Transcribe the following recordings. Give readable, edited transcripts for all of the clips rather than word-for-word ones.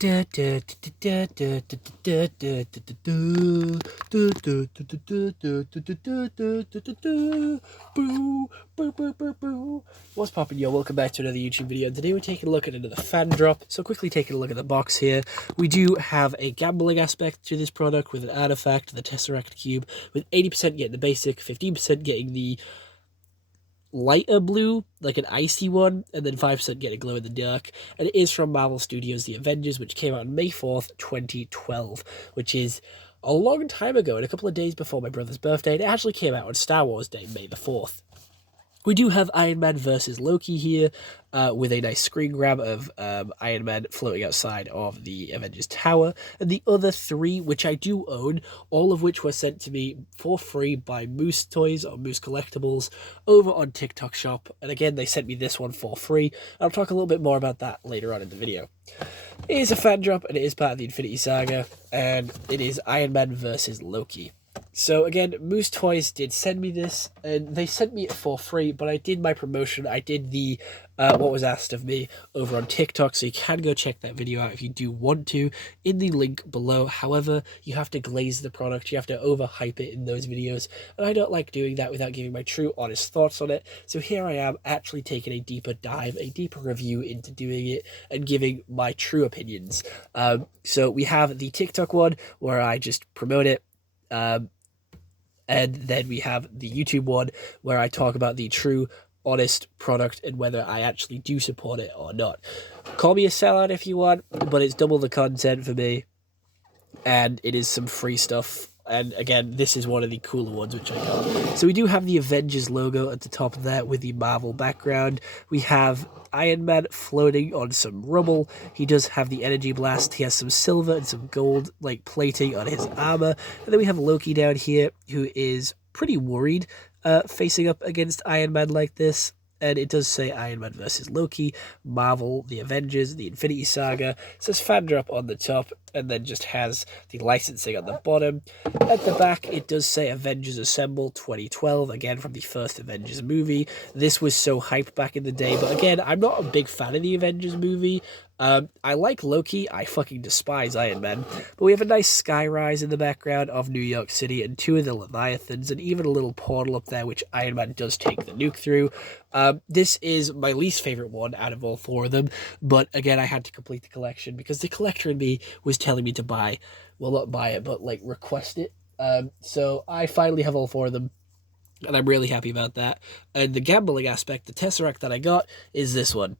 What's poppin', yo? Welcome back to another YouTube video. Today we're taking a look at another fan drop. So quickly taking a look at the box here. We do have a gambling aspect to this product with an artifact, the Tesseract Cube, with 80% getting the basic, 15% getting the lighter blue, like an icy one, and then 5% getting glow in the dark. And it is from Marvel Studios' The Avengers, which came out on May 4th, 2012, which is a long time ago and a couple of days before my brother's birthday. It actually came out on Star Wars Day, May the 4th. We do have Iron Man versus Loki here, with a nice screen grab of Iron Man floating outside of the Avengers Tower, and the other three, which I do own, all of which were sent to me for free by Moose Toys or Moose Collectibles over on TikTok Shop. And again, they sent me this one for free. I'll talk a little bit more about that later on in the video. It is a fan drop, and it is part of the Infinity Saga, and it is Iron Man versus Loki. So again, Moose Toys did send me this, and they sent me it for free, but I did my promotion. I did the what was asked of me over on TikTok, so you can go check that video out if you do want to, in the link below. However, you have to glaze the product, you have to overhype it in those videos, and I don't like doing that without giving my true, honest thoughts on it. So here I am, actually taking a deeper dive, a deeper review into doing it, and giving my true opinions. So we have the TikTok one, where I just promote it, and then we have the YouTube one where I talk about the true, honest product and whether I actually do support it or not. Call me a sellout if you want, but it's double the content for me, and it is some free stuff. And again, this is one of the cooler ones which I got. So we do have the Avengers logo at the top of that with the Marvel background. We have Iron Man floating on some rubble. He does have the energy blast. He has some silver and some gold like plating on his armor. And then we have Loki down here, who is pretty worried facing up against Iron Man like this. And it does say Iron Man versus Loki, Marvel, the Avengers, the Infinity Saga. It says fan drop on the top, and then just has the licensing on the bottom. At the back, it does say Avengers Assemble 2012, again from the first Avengers movie. This was so hyped back in the day, but again, I'm not a big fan of the Avengers movie. I like Loki, I fucking despise Iron Man, but we have a nice skyrise in the background of New York City and two of the Leviathans, and even a little portal up there which Iron Man does take the nuke through. This is my least favorite one out of all four of them, but again, I had to complete the collection because the collector in me was telling me to buy, well, not buy it, but like request it. So I finally have all four of them, and I'm really happy about that. And the gambling aspect, the Tesseract that I got is this one.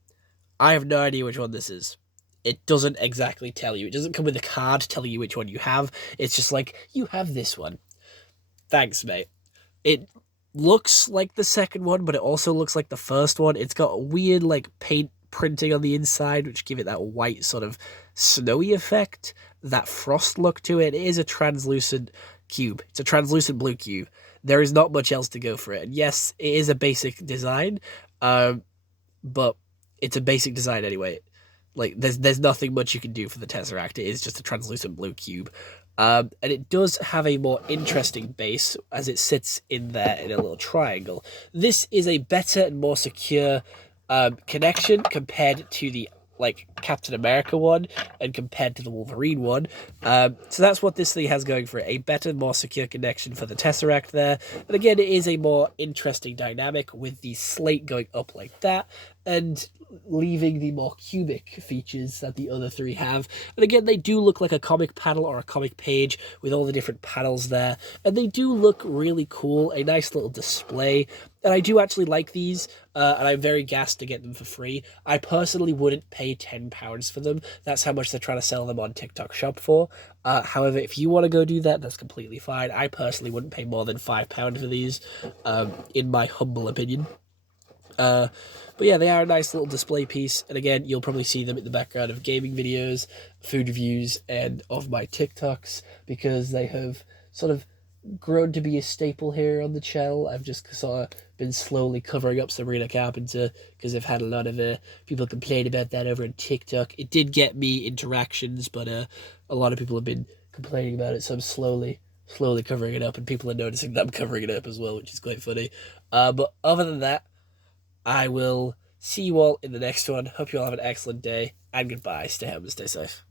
I have no idea which one this is. It doesn't exactly tell you. It doesn't come with a card telling you which one you have. It's just like, you have this one. Thanks, mate. It looks like the second one, but it also looks like the first one. It's got a weird, like, paint printing on the inside, which give it that white sort of snowy effect, that frost look to it. It is a translucent cube. It's a translucent blue cube. There is not much else to go for it. And yes, it is a basic design, but it's a basic design anyway. Like, there's nothing much you can do for the Tesseract. It is just a translucent blue cube. And it does have a more interesting base as it sits in there in a little triangle. This is a better and more secure connection compared to the like Captain America one and compared to the Wolverine one. So that's what this thing has going for it. A better, more secure connection for the Tesseract there. And again, it is a more interesting dynamic with the slate going up like that and leaving the more cubic features that the other three have. And again, they do look like a comic panel or a comic page with all the different panels there. And they do look really cool, a nice little display. And I do actually like these, and I'm very gassed to get them for free. I personally wouldn't pay £10 for them. That's how much they're trying to sell them on TikTok Shop for. However, if you want to go do that, that's completely fine. I personally wouldn't pay more than £5 for these, in my humble opinion. But yeah, they are a nice little display piece, and again, you'll probably see them in the background of gaming videos, food reviews, and of my TikToks, because they have sort of grown to be a staple here on the channel. I've just sort of been slowly covering up Sabrina Carpenter, because I've had a lot of people complain about that over on TikTok. It did get me interactions, but a lot of people have been complaining about it, so I'm slowly covering it up, and people are noticing that I'm covering it up as well, which is quite funny. But other than that, I will see you all in the next one. Hope you all have an excellent day, and goodbye. Stay home and stay safe.